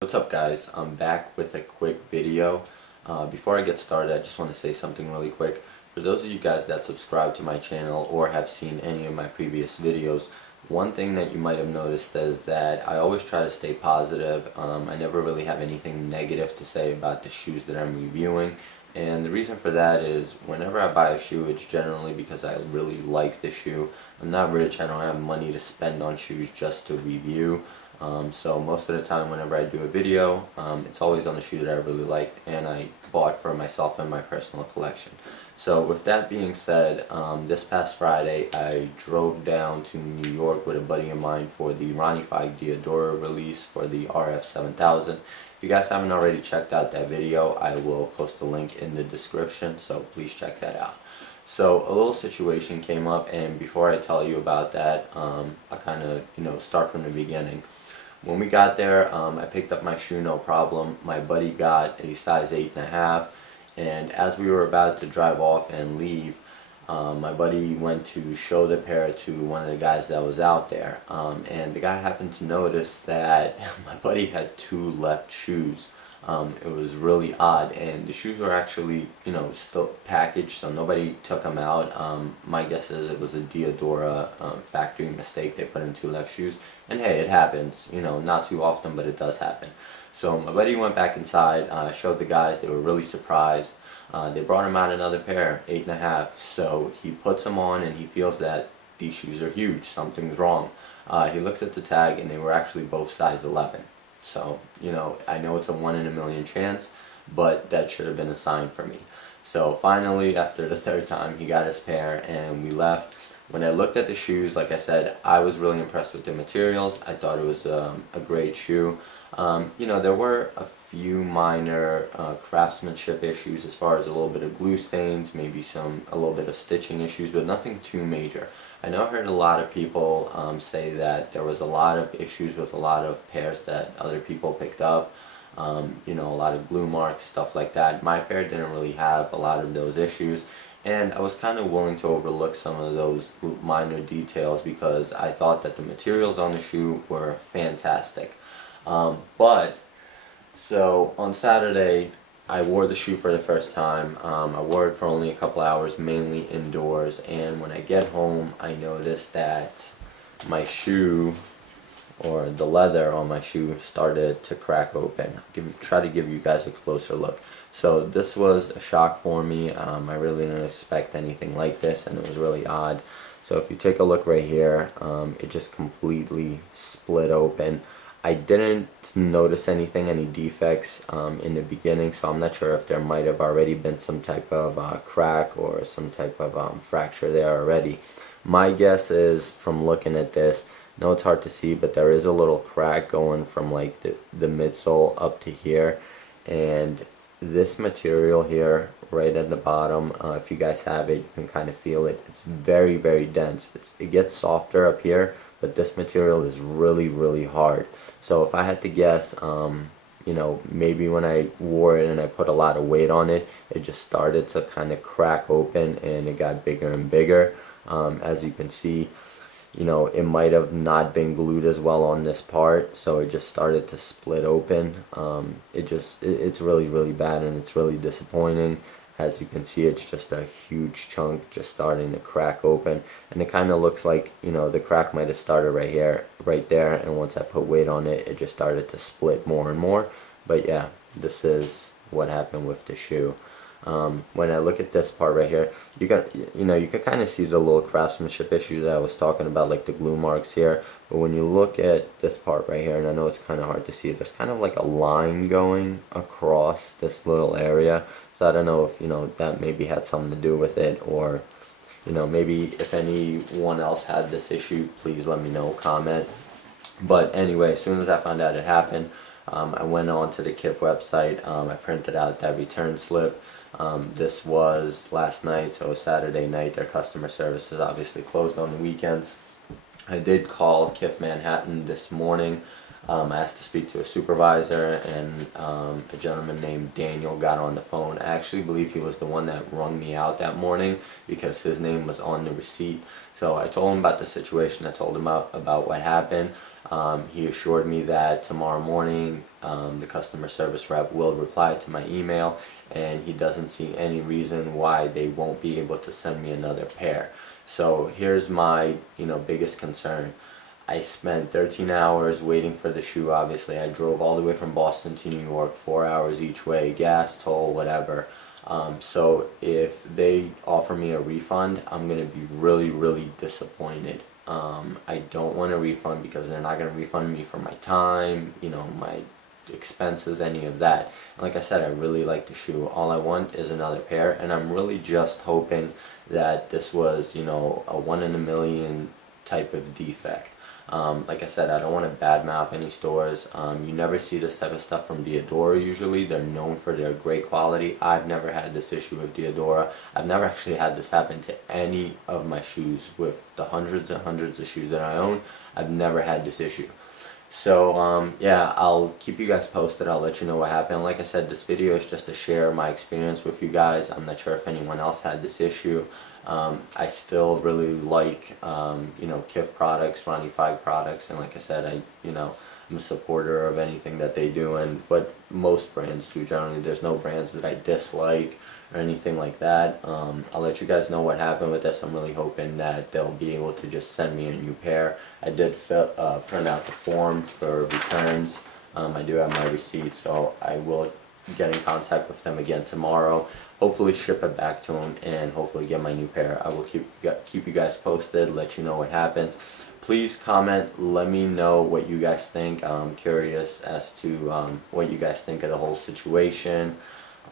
What's up guys, I'm back with a quick video. Before I get started, I just want to say something really quick. For those of you guys that subscribe to my channel or have seen any of my previous videos, one thing that you might have noticed is that I always try to stay positive. I never really have anything negative to say about the shoes that I'm reviewing. And the reason for that is whenever I buy a shoe, it's generally because I really like the shoe. I'm not rich, I don't have money to spend on shoes just to review. So most of the time whenever I do a video, it's always on the shoe that I really like and I bought for myself and my personal collection. So with that being said, this past Friday I drove down to New York with a buddy of mine for the RONNIE FIEG DIADORA release for the RF 7000. If you guys haven't already checked out that video, I will post a link in the description, so please check that out. So a little situation came up, and before I tell you about that, I'll kind of start from the beginning. When we got there, I picked up my shoe, no problem. My buddy got a size 8.5, and as we were about to drive off and leave, my buddy went to show the pair to one of the guys that was out there, and the guy happened to notice that my buddy had two left shoes. It was really odd, and the shoes were actually, still packaged, so nobody took them out. My guess is it was a DIADORA factory mistake. They put in two left shoes, and hey, it happens, not too often, but it does happen. So my buddy went back inside, showed the guys. They were really surprised. They brought him out another pair, 8.5, so he puts them on and he feels that these shoes are huge, something's wrong. He looks at the tag and they were actually both size 11. So, I know it's a 1 in a million chance, but that should have been a sign for me. So finally, after the third time, he got his pair and we left. When I looked at the shoes, like I said, I was really impressed with the materials. I thought it was a great shoe. There were a few minor craftsmanship issues as far as a little bit of glue stains, maybe a little bit of stitching issues, but nothing too major. I know I heard a lot of people say that there was a lot of issues with a lot of pairs that other people picked up. A lot of glue marks, stuff like that. My pair didn't really have a lot of those issues, and I was kind of willing to overlook some of those minor details because I thought that the materials on the shoe were fantastic. So on Saturday I wore the shoe for the first time. I wore it for only a couple hours, mainly indoors, and when I get home I noticed that my shoe, or the leather on my shoe, started to crack open. Try to give you guys a closer look. So this was a shock for me. I really didn't expect anything like this, and it was really odd. So if you take a look right here, it just completely split open. I didn't notice any defects in the beginning, so I'm not sure if there might have already been some type of crack or some type of fracture there already. My guess is, from looking at this, no, it's hard to see, but there is a little crack going from like the midsole up to here, and this material here right at the bottom, if you guys have it, you can kind of feel it. It's very, very dense. It gets softer up here, but this material is really, really hard. So if I had to guess, maybe when I wore it and I put a lot of weight on it, it just started to kind of crack open and it got bigger and bigger. As you can see, it might have not been glued as well on this part, so it just started to split open. It's really, really bad, and it's really disappointing. As you can see, it's just a huge chunk just starting to crack open, and it kind of looks like, the crack might have started right here, right there, and once I put weight on it, it just started to split more and more. But yeah, this is what happened with the shoe. When I look at this part right here, you can kind of see the little craftsmanship issue that I was talking about, like the glue marks here. But when you look at this part right here, and I know it's kind of hard to see, there's kind of like a line going across this little area. So I don't know if, that maybe had something to do with it, or, maybe if anyone else had this issue, please let me know, comment. But anyway, as soon as I found out it happened, I went on to the KIF website. I printed out that return slip. This was last night, so Saturday night. Their customer service is obviously closed on the weekends. I did call KIF Manhattan this morning. I asked to speak to a supervisor, and a gentleman named Daniel got on the phone. I actually believe he was the one that rung me out that morning because his name was on the receipt. So I told him about the situation. I told him about what happened. He assured me that tomorrow morning the customer service rep will reply to my email, and he doesn't see any reason why they won't be able to send me another pair. So here's my biggest concern. I spent 13 hours waiting for the shoe. Obviously, I drove all the way from Boston to New York, 4 hours each way, gas, toll, whatever. So if they offer me a refund, I'm going to be really, really disappointed. I don't want a refund because they're not going to refund me for my time, my expenses, any of that. And like I said, I really like the shoe. All I want is another pair, and I'm really just hoping that this was, a 1 in a million type of defect. Like I said, I don't want to badmouth any stores. You never see this type of stuff from Diadora usually. They're known for their great quality. I've never had this issue with Diadora. I've never actually had this happen to any of my shoes. With the hundreds and hundreds of shoes that I own, I've never had this issue. So yeah, I'll keep you guys posted. I'll let you know what happened. Like I said, this video is just to share my experience with you guys. I'm not sure if anyone else had this issue. I still really like KIF products, RONNIE FIEG products, and like I said, I'm a supporter of anything that they do, and what most brands do generally. There's no brands that I dislike or anything like that. I'll let you guys know what happened with this. I'm really hoping that they'll be able to just send me a new pair. I did print out the form for returns. I do have my receipt, so I will get in contact with them again tomorrow. Hopefully ship it back to them and hopefully get my new pair. I will keep you guys posted, let you know what happens. Please comment, let me know what you guys think. I'm curious as to what you guys think of the whole situation.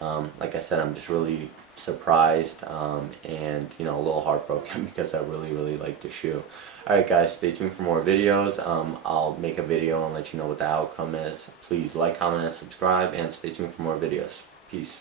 Like I said, I'm just really surprised and a little heartbroken because I really, really like the shoe. Alright guys, stay tuned for more videos. I'll make a video and let you know what the outcome is. Please like, comment, and subscribe, and stay tuned for more videos. Peace.